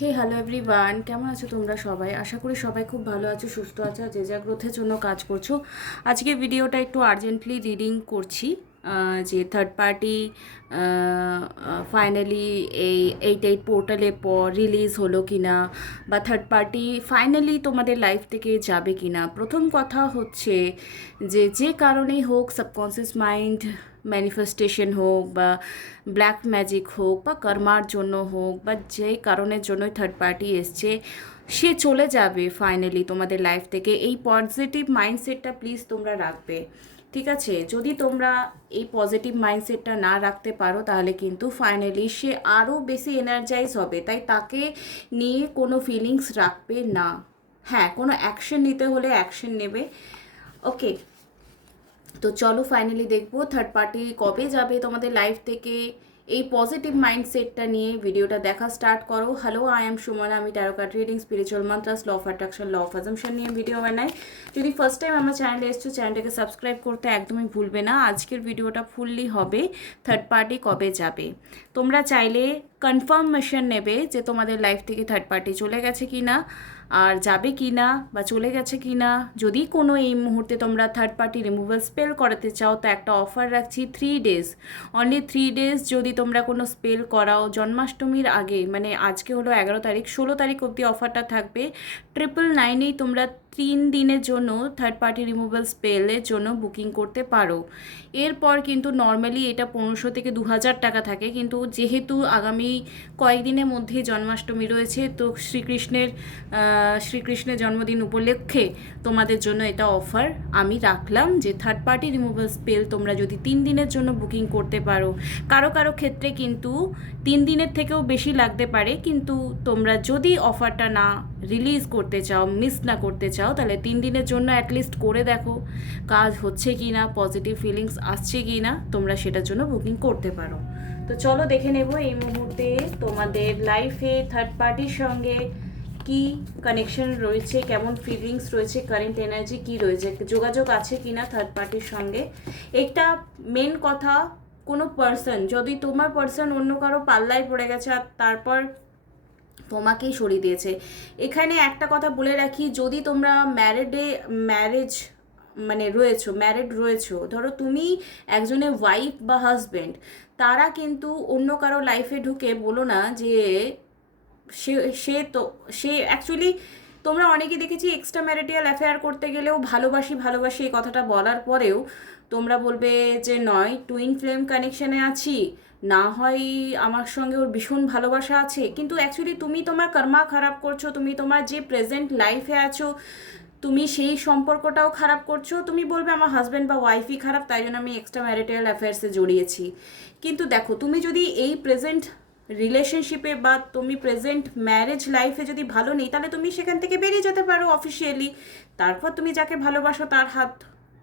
হে hello everyone, কেমন আছো তোমরা সবাই? আশা করি সবাই খুব ভালো আছো, সুস্থ আছো, যে যা গ্রোথের জন্য কাজ করছো। আজকে ভিডিওটা একটু আর্জেন্টলি রিডিং করছি যে থার্ড পার্টি ফাইনালি এই 88 পোর্টালের পর রিলিজ হলো কি না, বা থার্ড পার্টি ফাইনালি তোমাদের লাইফ থেকে যাবে কি না। প্রথম কথা হচ্ছে যে যে কারণেই হোক, সাবকনসিয়াস মাইন্ড ম্যানিফেস্টেশন হোক, বা ব্ল্যাক ম্যাজিক হোক, বা কর্মার জন্য হোক, বা যেই কারণের জন্যই থার্ড পার্টি এসছে, সে চলে যাবে ফাইনালি তোমাদের লাইফ থেকে। এই পজিটিভ মাইন্ডসেটটা প্লিজ তোমরা রাখবে, ঠিক আছে? যদি তোমরা এই পজিটিভ মাইন্ডসেটটা না রাখতে পারো, তাহলে কিন্তু ফাইনালি সে আরও বেশি এনার্জাইজ হবে। তাই তাকে নিয়ে কোনো ফিলিংস রাখবে না। হ্যাঁ, কোনো অ্যাকশন নিতে হলে অ্যাকশন নেবে। ওকে, তো চলো ফাইনালি দেখবো থার্ড পার্টি কবে যাবে তোমাদের লাইফ থেকে। এই পজিটিভ মাইন্ডসেটটা নিয়ে ভিডিওটা দেখা স্টার্ট করো। হ্যালো, আই এম সুমনা, আমি tarot card reading, spiritual mantras, law of attraction, law of assumption নিয়ে ভিডিও বানাই। যদি ফার্স্ট টাইম আমার চ্যানেলে এসছো, চ্যানেলটাকে সাবস্ক্রাইব করতে একদমই ভুলবে না। আজকের ভিডিওটা ফুললি হবে থার্ড পার্টি কবে যাবে। তোমরা চাইলে কনফার্মেশন নেবে যে তোমাদের লাইফ থেকে থার্ড পার্টি চলে গেছে কি না, আর যাবে কি না, বা চলে গেছে কি না। যদি কোনো এই মুহূর্তে তোমরা থার্ড পার্টি রিমুভাল স্পেল করাতে চাও, তো একটা অফার রাখছি 3 ডেজ, অনলি 3 ডেজ। যদি তোমরা কোনো স্পেল করাও জন্মাষ্টমীর আগে, মানে আজকে হলো 11 তারিখ, 16 তারিখ অবধি অফারটা থাকবে। 999এই তোমরা 3 দিনের জন্য থার্ড পার্টি রিমুভাল স্পেলের জন্য বুকিং করতে পারো। এরপর কিন্তু নর্মালি এটা 1500 থেকে 2000 টাকা থাকে, কিন্তু যেহেতু আগামী কয়েকদিনের মধ্যেই জন্মাষ্টমী রয়েছে, তো শ্রীকৃষ্ণের জন্মদিন উপলক্ষে তোমাদের জন্য এটা অফার আমি রাখলাম যে থার্ড পার্টি রিমুভাল স্পেল তোমরা যদি 3 দিনের জন্য বুকিং করতে পারো। কারো কারো ক্ষেত্রে কিন্তু 3 দিনের থেকেও বেশি লাগতে পারে, কিন্তু তোমরা যদি অফারটা না রিলিজ করতে চাও, মিস না করতে চাও, তাহলে 3 দিনের জন্য অ্যাটলিস্ট করে দেখো কাজ হচ্ছে কি না, পজিটিভ ফিলিংস আসছে কি না, তোমরা সেটার জন্য বুকিং করতে পারো। তো চলো দেখে নেব এই মুহূর্তে তোমাদের লাইফে থার্ড পার্টির সঙ্গে কি কানেকশন রয়েছে, কেমন ফিলিংস রয়েছে, কারেন্ট এনার্জি কি রয়েছে, যোগাযোগ আছে কি না থার্ড পার্টির সঙ্গে। একটা মেন কথা, কোনো পার্সন, যদি তোমার পার্সন অন্য কারো পাল্লায় পড়ে গেছে আর তারপর তোমাকেই সরিয়ে দিয়েছে। এখানে একটা কথা বলে রাখি, যদি তোমরা ম্যারিড রয়েছো, ধরো তুমি একজনের ওয়াইফ বা হাজব্যান্ড, তারা কিন্তু অন্য কারো লাইফে ঢুকে বলো না যে সে সে তো সে অ্যাকচুয়ালি, তোমরা অনেকে দেখেছি এক্সট্রা ম্যারিটাল অ্যাফেয়ার করতে গেলেও ভালোবাসি ভালোবাসি এই কথাটা বলার পরেও তোমরা বলবে যে নয় টুইন ফ্লেম কানেকশানে আছি, না হয় আমার সঙ্গে ওর ভীষণ ভালোবাসা আছে, কিন্তু অ্যাকচুয়ালি তুমি তোমার কর্মা খারাপ করছো, তুমি তোমার যে প্রেজেন্ট লাইফে আছো তুমি সেই সম্পর্কটাও খারাপ করছো। তুমি বলবে আমার হাজব্যান্ড বা ওয়াইফই খারাপ, তাই জন্য আমি এক্সট্রা ম্যারিটাল অ্যাফেয়ার্সে জড়িয়েছি। কিন্তু দেখো, তুমি যদি এই প্রেজেন্ট রিলেশনশিপে বা তুমি প্রেজেন্ট ম্যারেজ লাইফে যদি ভালো নেই, তাহলে তুমি সেখান থেকে বেরিয়ে যেতে পারো অফিসিয়ালি। তারপর তুমি যাকে ভালোবাসো তার হাত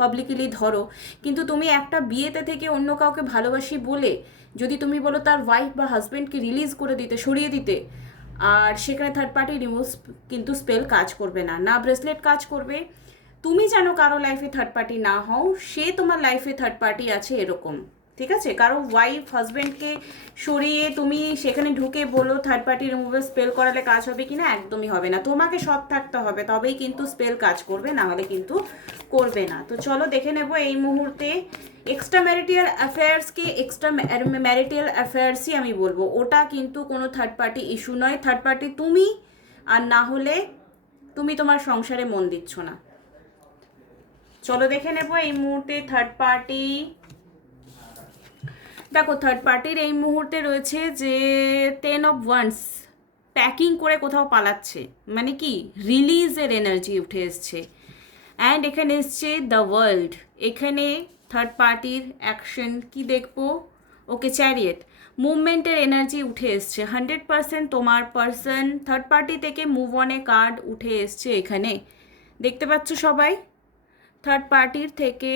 পাবলিকলি ধরো। কিন্তু তুমি একটা বিয়েতে থেকে অন্য কাউকে ভালোবাসি বলে যদি তুমি বলো তার ওয়াইফ বা হাজব্যান্ডকে রিলিজ করে দিতে, সরিয়ে দিতে, আর সেখানে থার্ড পার্টি রিমুভ কিন্তু স্পেল কাজ করবে না, না ব্রেসলেট কাজ করবে। তুমি যেন কারো লাইফে থার্ড পার্টি না হও, সে তোমার লাইফে থার্ড পার্টি আছে এরকম, ঠিক আছে? কারো ওয়াইফ হাজব্যান্ডকে সরিয়ে তুমি সেখানে ঢুকে বলো থার্ড পার্টি রিমুভাল স্পেল করালে কাজ হবে কি না, একদমই হবে না। তোমাকে সৎ থাকতে হবে, তবেই কিন্তু স্পেল কাজ করবে, না হলে কিন্তু করবে না। তো চলো দেখে নেব এই মুহূর্তে এক্সট্রা ম্যারিটাল অ্যাফেয়ার্সকে এক্সট্রা ম্যারিটাল অ্যাফেয়ার্সই আমি বলবো, ওটা কিন্তু কোনো থার্ড পার্টি ইস্যু নয়। থার্ড পার্টি তুমি, আর না হলে তুমি তোমার সংসারে মন দিচ্ছ না। চলো দেখে নেব এই মুহূর্তে থার্ড পার্টি। দেখো, থার্ড পার্টির এই মুহূর্তে রয়েছে যে 10 অফ ওয়ান্স, প্যাকিং করে কোথাও পালাচ্ছে, মানে কি রিলিজের এনার্জি উঠে এসছে। অ্যান্ড এখানে এসছে দ্য ওয়ার্ল্ড। এখানে থার্ড পার্টির অ্যাকশন কি দেখবো? ওকে, চ্যারিয়েট, মুভমেন্টের এনার্জি উঠে এসছে। 100% তোমার পার্সন থার্ড পার্টি থেকে মুভ অনে কার্ড উঠে এসছে এখানে, দেখতে পাচ্ছ সবাই? থার্ড পার্টির থেকে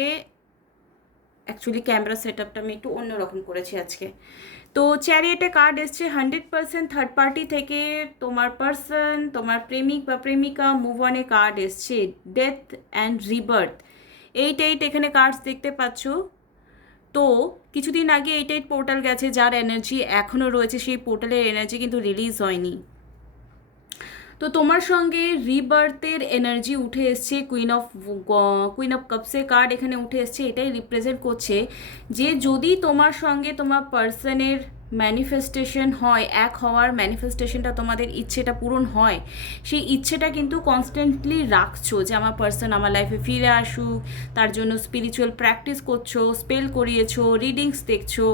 অ্যাকচুয়ালি ক্যামেরা সেট আপটা আমি একটু অন্যরকম করেছি আজকে। তো চ্যারিয়েটে কার্ড এসছে, 100% থার্ড পার্টি থেকে তোমার পার্সন, তোমার প্রেমিক বা প্রেমিকা মুভ অনে কার্ড এসছে, ডেথ অ্যান্ড রিবার্থ। 8 এখানে কার্ডস দেখতে পাচ্ছ। তো কিছুদিন আগে 8 পোর্টাল গেছে, যার এনার্জি এখনও রয়েছে, সেই পোর্টালের এনার্জি কিন্তু রিলিজ হয়নি। তো তোমার সঙ্গে রিবার্থের এনার্জি উঠে এসছে, কুইন অফ কাপসের কার্ড এখানে উঠে এসছে। এটাই রিপ্রেজেন্ট করছে যে যদি তোমার সঙ্গে তোমার পার্সনের ম্যানিফেস্টেশন হয়, এক হওয়ার ম্যানিফেস্টেশনটা, তোমাদের ইচ্ছেটা পূরণ হয়, সেই ইচ্ছেটা কিন্তু কনস্ট্যান্টলি রাখছো যে আমার পার্সন আমার লাইফে ফিরে আসুক, তার জন্য স্পিরিচুয়াল প্র্যাকটিস করছো, স্পেল করিয়েছো, রিডিংস দেখছো,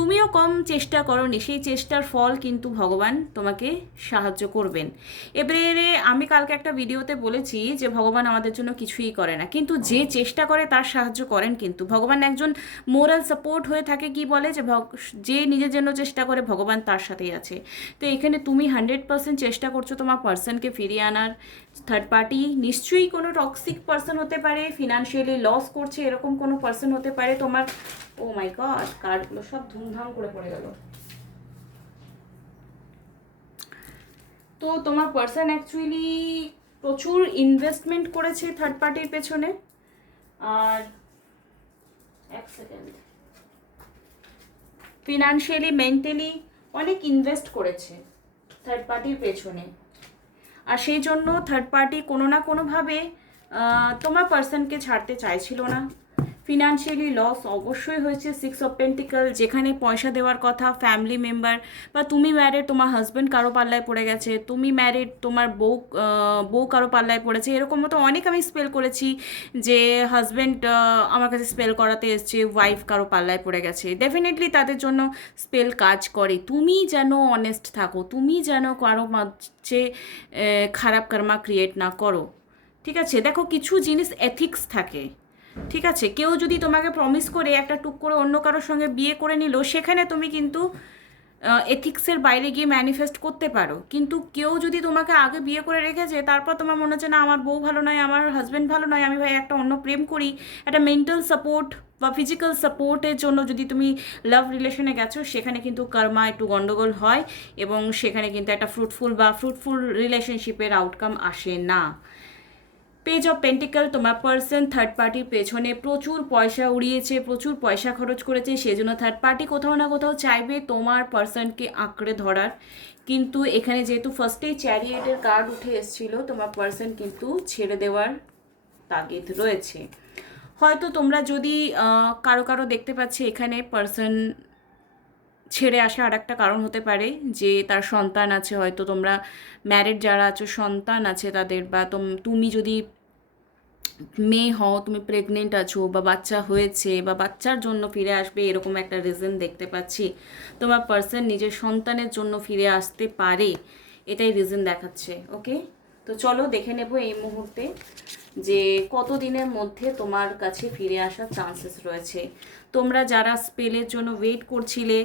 তুমিও কম চেষ্টা করোনি, সেই চেষ্টার ফল কিন্তু ভগবান তোমাকে সাহায্য করবেন। এবারে আমি কালকে একটা ভিডিওতে বলেছি যে ভগবান আমাদের জন্য কিছুই করে না, কিন্তু যে চেষ্টা করে তার সাহায্য করেন। কিন্তু ভগবান একজন মোরাল সাপোর্ট হয়ে থাকে, কি বলে যে যে নিজের জন্য চেষ্টা করে ভগবান তার সাথেই আছে। তো এখানে তুমি 100% চেষ্টা করছো তোমার পার্সনকে ফিরিয়ে আনার। থার্ড পার্টি নিশ্চয়ই কোনো টক্সিক পার্সন হতে পারে, ফিনান্সিয়ালি লস করছে এরকম কোনো পার্সন হতে পারে তোমার। ও মাই গড, কার্ডগুলো সব ধুমধাম করে পড়ে গেল। তো তোমার পার্সন অ্যাকচুয়ালি প্রচুর ইনভেস্টমেন্ট করেছে থার্ড পার্টির পেছনে। আর এক সেকেন্ড, ফিনান্সিয়ালি মেন্টালি অনেক ইনভেস্ট করেছে থার্ড পার্টির পেছনে। আর সেই জন্য থার্ড পার্টি কোনো না কোনোভাবে তোমার পার্সনকে ছাড়তে চাইছিল না। ফিনান্সিয়ালি লস অবশ্যই হয়েছে। 6 অফ পেন্টিকল, যেখানে পয়সা দেওয়ার কথা ফ্যামিলি মেম্বার, বা তুমি ম্যারিড তোমার হাজব্যান্ড কারো পাল্লায় পড়ে গেছে, তুমি ম্যারিড তোমার বউ কারো পাল্লায় পড়েছে, এরকম মতো অনেক আমি স্পেল করেছি যে হাজব্যান্ড আমার কাছে স্পেল করাতে এসছে, ওয়াইফ কারো পাল্লায় পড়ে গেছে। ডেফিনেটলি তাদের জন্য স্পেল কাজ করে। তুমি যেন অনেস্ট থাকো, তুমি যেন কারো মাঝে খারাপ কর্মা ক্রিয়েট না করো, ঠিক আছে? দেখো, কিছু জিনিস এথিক্স থাকে, ঠিক আছে? কেউ যদি তোমাকে প্রমিস করে একটা টুক করে অন্য কারোর সঙ্গে বিয়ে করে নিল, সেখানে তুমি কিন্তু এথিক্সের বাইরে গিয়ে ম্যানিফেস্ট করতে পারো। কিন্তু কেউ যদি তোমাকে আগে বিয়ে করে রেখেছে, তারপর তোমার মনে হচ্ছে না আমার বউ ভালো নয়, আমার হাজব্যান্ড ভালো নয়, আমি ভাই একটা অন্য প্রেম করি, একটা মেন্টাল সাপোর্ট বা ফিজিক্যাল সাপোর্টের জন্য যদি তুমি লাভ রিলেশনে গেছো, সেখানে কিন্তু কর্মা একটু গন্ডগোল হয় এবং সেখানে কিন্তু একটা ফ্রুটফুল রিলেশনশিপের আউটকাম আসে না। পেজ অফ পেন্টিকল, তোমার পার্সন থার্ড পার্টির পেছনে প্রচুর পয়সা উড়িয়েছে, প্রচুর পয়সা খরচ করেছে, সেজন্য থার্ড পার্টি কোথাও না কোথাও চাইবে তোমার পার্সনকে আঁকড়ে ধরার। কিন্তু এখানে যেহেতু ফার্স্টেই চ্যারিয়েটের কার্ড উঠে এসেছিল, তোমার পার্সন কিন্তু ছেড়ে দেওয়ার তাগিদ রয়েছে। হয়তো তোমরা যদি কারো দেখতে পাচ্ছি এখানে পার্সন ছেড়ে আসা আর একটা কারণ হতে পারে যে তার সন্তান আছে, হয়তো তোমরা ম্যারিড যারা আছো সন্তান আছে তাদের, বা তুমি যদি মেয়ে হও, তুমি প্রেগনেন্ট আছো বা বাচ্চা হয়েছে বা বাচ্চার জন্য ফিরে আসবে, এরকম একটা রিজন দেখতে পাচ্ছি। তোমার পার্সন নিজের সন্তানের জন্য ফিরে আসতে পারে, এটাই রিজন দেখাচ্ছে। ওকে, তো চলো দেখে নেব এই মুহূর্তে যে কত দিনের মধ্যে তোমার কাছে ফিরে আসার চান্সেস রয়েছে। তোমরা যারা স্পেলের জন্য ওয়েট করছিলে,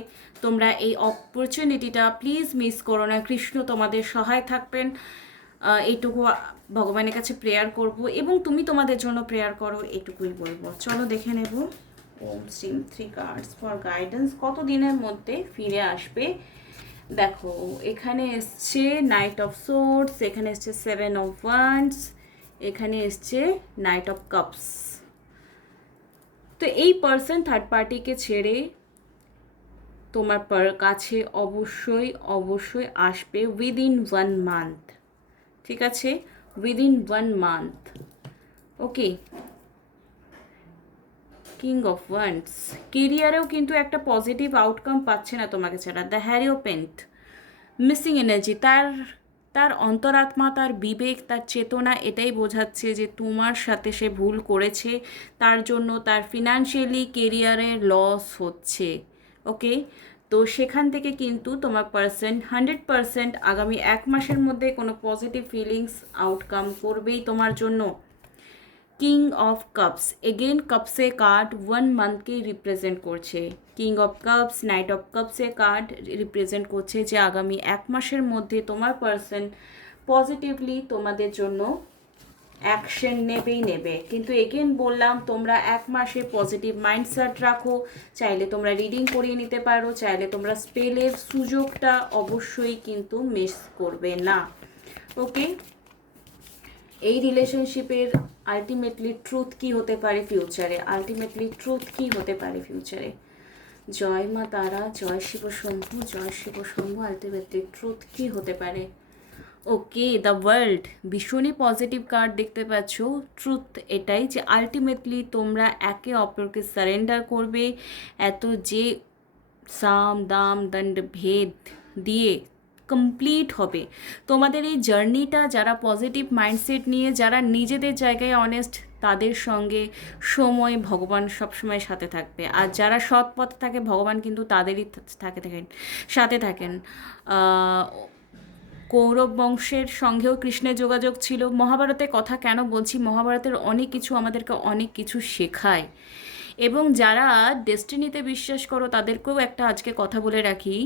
তোমরা এই অপরচুনিটিটা প্লিজ মিস করো না। কৃষ্ণ তোমাদের সহায় থাকবেন, এইটুকু ভগবানের কাছে প্রেয়ার করব, এবং তুমি তোমাদের জন্য প্রেয়ার করো, এটুকুই বলবো। চলো দেখে নেব। ওম শ্রীম 3 কার্ডস ফর গাইডেন্স, কত দিনের মধ্যে ফিরে আসবে। দেখো, এখানে এসছে নাইট অফ সোর্ডস, এখানে এসছে 7 অফ ওয়ান্ডস, এখানে এসছে নাইট অফ কাপস। তো এই পার্সন থার্ড পার্টিকে ছেড়ে তোমার কাছে অবশ্যই আসবে উইদিন 1 মান্থ, ঠিক আছে? Within 1 month. Okay, king of wands, কেরিয়ারেও কিন্তু একটা পজিটিভ আউটকাম পাচ্ছে না তোমাকে ছাড়া। দ্য হ্যারিওপেন্ট, মিসিং এনার্জি, তার অন্তরাত্মা, তার বিবেক, তার চেতনা এটাই বোঝাচ্ছে যে তোমার সাথে সে ভুল করেছে, তার জন্য তার ফিনান্সিয়ালি কেরিয়ারের লস হচ্ছে। ওকে, তো সেখান থেকে কিন্তু তোমার পার্সন 100% আগামী 1 মাসের মধ্যে কোনো পজিটিভ ফিলিংস আউটকাম করবেই তোমার জন্য। কিং অফ কাপস, এগেন কাপসে কার্ড 1 মান্থকে রিপ্রেজেন্ট করছে। King of cups, knight of কাপসে কার্ড রিপ্রেজেন্ট করছে যে আগামী 1 মাসের মধ্যে তোমার পার্সন পজিটিভলি তোমাদের জন্য অ্যাকশন নেবে। কিন্তু এগেন বললাম, তোমরা 1 মাসে পজিটিভ মাইন্ডসেট রাখো। চাইলে তোমরা রিডিং করিয়ে নিতে পারো, চাইলে তোমরা স্পেলের সুযোগটা অবশ্যই কিন্তু মিস করবে না। ওকে, এই রিলেশনশিপের আলটিমেটলি ট্রুথ কি হতে পারে ফিউচারে? জয় মা তারা, জয় শিব শম্ভু, আলটিমেটলি ট্রুথ কি হতে পারে? ওকে, দ্য ওয়ার্ল্ড ভীষণই পজিটিভ কার্ড দেখতে পাচ্ছ। ট্রুথ এটাই যে আলটিমেটলি তোমরা একে অপরকে সারেন্ডার করবে। এত যে সাম দাম দণ্ড ভেদ দিয়ে কমপ্লিট হবে তোমাদের এই জার্নিটা। যারা পজিটিভ মাইন্ডসেট নিয়ে, যারা নিজেদের জায়গায় অনেস্ট, তাদের সঙ্গে সময় ভগবান সবসময় সাথে থাকবে। আর যারা সৎ পথে থাকে, ভগবান কিন্তু তাদেরই সাথে থাকেন। কৌরব বংশের সঙ্গেও কৃষ্ণের যোগাযোগ ছিল। মহাভারতের কথা কেন বলছি, মহাভারতের অনেক কিছু আমাদেরকে অনেক কিছু শেখায়। এবং যারা ডেস্টিনিতে বিশ্বাস করো তাদেরকেও একটা আজকে কথা বলে রাখি,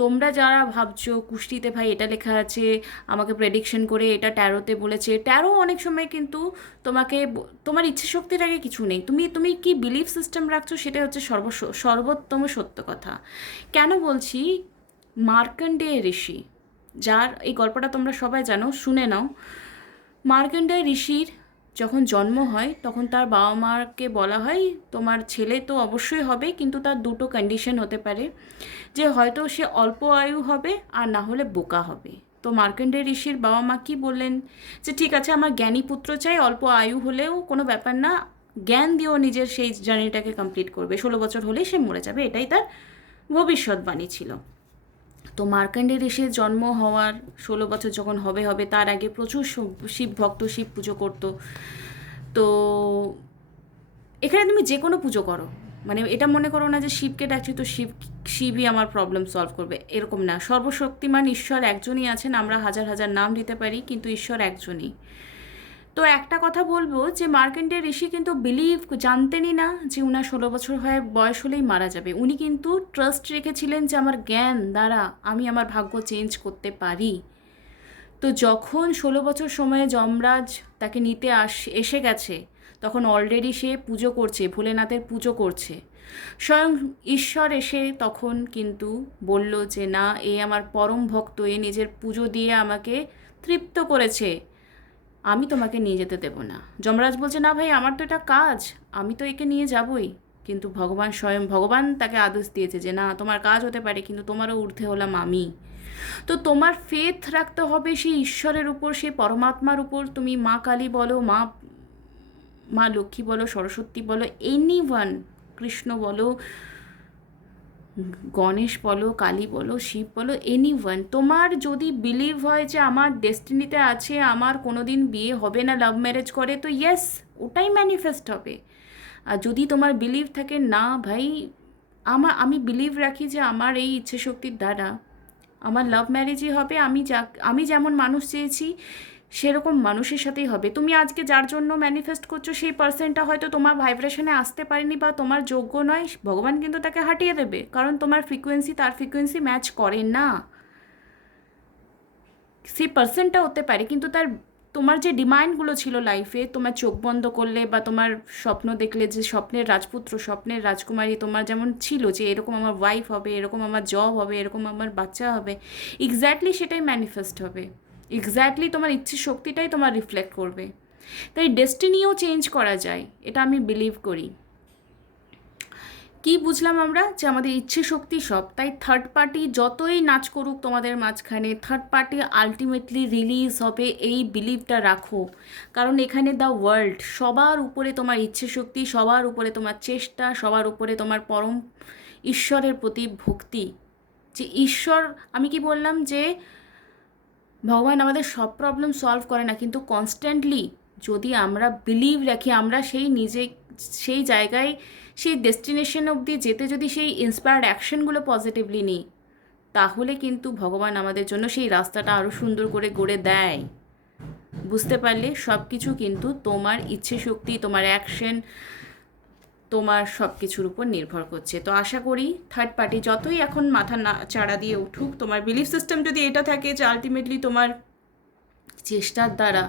তোমরা যারা ভাবছো কুষ্টিতে ভাই এটা লেখা আছে, আমাকে প্রেডিকশন করে এটা ট্যারোতে বলেছে, ট্যারো অনেক সময় কিন্তু তোমাকে তোমার ইচ্ছে শক্তির আগে কিছু নেই। তুমি তুমি কি বিলিফ সিস্টেম রাখছো সেটা হচ্ছে সর্বোত্তম সত্য কথা। কেন বলছি, মার্কণ্ডেয় ঋষি, যার এই গল্পটা তোমরা সবাই জানো, শুনে নাও। মার্কণ্ডেয় ঋষির যখন জন্ম হয় তখন তার বাবা মাকে বলা হয় তোমার ছেলে তো অবশ্যই হবে, কিন্তু তার দুটো কন্ডিশন হতে পারে, যে হয়তো সে অল্প আয়ু হবে আর না হলে বোকা হবে। তো মার্কণ্ডেয় ঋষির বাবা মা কি বললেন, যে ঠিক আছে আমার জ্ঞানী পুত্র চাই, অল্প আয়ু হলেও কোনো ব্যাপার না, জ্ঞান দিয়েও নিজের সেই জার্নিটাকে কমপ্লিট করবে, 16 বছর হলেই সে মরে যাবে, এটাই তার ভবিষ্যৎবাণী ছিল। তো মার্কণ্ডেয় ঋষির জন্ম হওয়ার 16 বছর যখন হবে তার আগে প্রচুর শিব ভক্ত শিব পুজো করতো। তো এখানে তুমি যে কোনো পুজো করো, মানে এটা মনে করো না যে শিবকে ডাকছি তো শিবই আমার প্রবলেম সলভ করবে, এরকম না। সর্বশক্তিমান ঈশ্বর একজনই আছেন, আমরা হাজার হাজার নাম দিতে পারি কিন্তু ঈশ্বর একজনই। তো একটা কথা বলবো যে মার্কণ্ডেয় ঋষি কিন্তু জানতেনই না যে উনার 16 বছর বয়স হলেই মারা যাবে। উনি কিন্তু ট্রাস্ট রেখেছিলেন যে আমার জ্ঞান দ্বারা আমি আমার ভাগ্য চেঞ্জ করতে পারি। তো যখন 16 বছর সময়ে যমরাজ তাকে নিতে এসে গেছে, তখন অলরেডি সে পুজো করছে, ভোলেনাথের পুজো করছে। স্বয়ং ঈশ্বর এসে তখন কিন্তু বলল যে না, এ আমার পরম ভক্ত, এ নিজের পুজো দিয়ে আমাকে তৃপ্ত করেছে, আমি তোমাকে নিয়ে যেতে দেবো না। যমরাজ বলছে না ভাই, আমার তো এটা কাজ, আমি তো একে নিয়ে যাবই। কিন্তু স্বয়ং ভগবান তাকে আদেশ দিয়েছে যে না, তোমার কাজ হতে পারে কিন্তু তোমারও ঊর্ধ্বে হলাম আমি। তো তোমার ফেথ রাখতে হবে সেই ঈশ্বরের উপর, সেই পরমাত্মার উপর। তুমি মা কালী বলো, মা লক্ষ্মী বলো, সরস্বতী বলো, এনিওয়ান, কৃষ্ণ বলো, গণেশ বলো, কালী বলো, শিব বলো, এনিওয়ান। তোমার যদি বিলিভ হয় যে আমার ডেস্টিনিতে আছে, আমার কোনো দিন বিয়ে হবে না, লাভ ম্যারেজ করে, তো ইয়েস, ওটাই ম্যানিফেস্ট হবে। আর যদি তোমার বিলিভ থাকে না ভাই, আমি বিলিভ রাখি যে আমার এই ইচ্ছে শক্তির দ্বারা আমার লাভ ম্যারেজই হবে, আমি যেমন মানুষ চেয়েছি সেরকম মানুষের সাথেই হবে। তুমি আজকে যার জন্য ম্যানিফেস্ট করছো সেই পার্সনটা হয়তো তোমার ভাইব্রেশনে আসতে পারেনি বা তোমার যোগ্য নয়, ভগবান কিন্তু তাকে হাঁটিয়ে দেবে, কারণ তোমার ফ্রিকোয়েন্সি তার ফ্রিকোয়েন্সি ম্যাচ করে না। সেই পার্সনটা হতে পারে কিন্তু তোমার যে ডিমান্ডগুলো ছিল লাইফে, তোমার চোখ বন্ধ করলে বা তোমার স্বপ্ন দেখলে যে স্বপ্নের রাজপুত্র, স্বপ্নের রাজকুমারী তোমার যেমন ছিল, যে এরকম আমার ওয়াইফ হবে, এরকম আমার জব হবে, এরকম আমার বাচ্চা হবে, এক্স্যাক্টলি সেটাই ম্যানিফেস্ট হবে। এক্স্যাক্টলি তোমার ইচ্ছে শক্তিটাই তোমার রিফ্লেক্ট করবে। তাই ডেস্টিনিও চেঞ্জ করা যায়, এটা আমি বিলিভ করি। কি বুঝলাম আমরা, যে আমাদের ইচ্ছে শক্তি সব। তাই থার্ড পার্টি যতই নাচ করুক তোমাদের মাঝখানে, থার্ড পার্টি আলটিমেটলি রিলিজ হবে, এই বিলিভটা রাখো। কারণ এখানে দ্য ওয়ার্ল্ড, সবার উপরে তোমার ইচ্ছে শক্তি, সবার উপরে তোমার চেষ্টা, সবার উপরে তোমার পরম ঈশ্বরের প্রতি ভক্তি। যে ঈশ্বর, আমি কি বললাম যে ভগবান আমাদের সব প্রবলেম সলভ করে না, কিন্তু কনস্ট্যান্টলি যদি আমরা বিলিভ রাখি, আমরা সেই জায়গায়, সেই ডেস্টিনেশন অবধি যেতে যদি সেই ইন্সপায়ার্ড অ্যাকশনগুলো পজিটিভলি নিই, তাহলে কিন্তু ভগবান আমাদের জন্য সেই রাস্তাটা আরও সুন্দর করে গড়ে দেয়। বুঝতে পারলে, সব কিছু কিন্তু তোমার ইচ্ছে শক্তি, তোমার অ্যাকশন, তোমার সব কিছুর উপর নির্ভর করছে। তো আশা করি থার্ড পার্টি যতই এখন মাথা না চাড়া দিয়ে উঠুক, তোমার বিলিফ সিস্টেম যদি এটা থাকে যে আলটিমেটলি তোমার চেষ্টার দ্বারা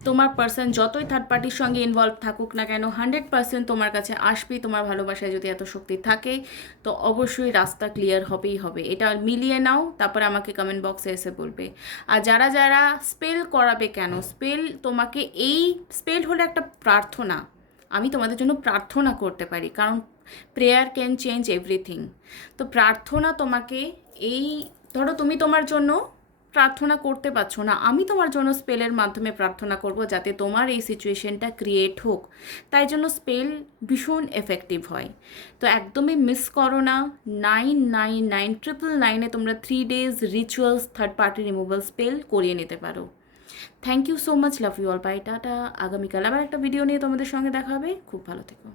তোমার পার্সন যতই থার্ড পার্টির সঙ্গে ইনভলভ থাকুক না কেন, 100% তোমার কাছে আসবেই। তোমার ভালোবাসায় যদি এত শক্তি থাকে তো অবশ্যই রাস্তা ক্লিয়ার হবেই হবে। এটা মিলিয়ে নাও, তারপরে আমাকে কমেন্ট বক্সে এসে বলবে। আর যারা যারা স্পেল করাবে, কেন স্পেল, তোমাকে এই স্পেল হলো একটা প্রার্থনা, আমি তোমাদের জন্য প্রার্থনা করতে পারি, কারণ প্রেয়ার ক্যান চেঞ্জ এভরিথিং। তো প্রার্থনা তোমাকে এই, ধরো তুমি তোমার জন্য প্রার্থনা করতে পারছো না, আমি তোমার জন্য স্পেলের মাধ্যমে প্রার্থনা করব যাতে তোমার এই সিচুয়েশনটা ক্রিয়েট হোক। তাই জন্য স্পেল ভীষণ এফেক্টিভ হয়। তো একদমই মিস করো না। 999999 তোমরা 3 days rituals third party removal spell করিয়ে নিতে পারো। Thank you so much, love you all, bye, tata. আগামীকাল আবার একটা ভিডিও নিয়ে তোমাদের সঙ্গে দেখা হবে। খুব ভালো থেকো।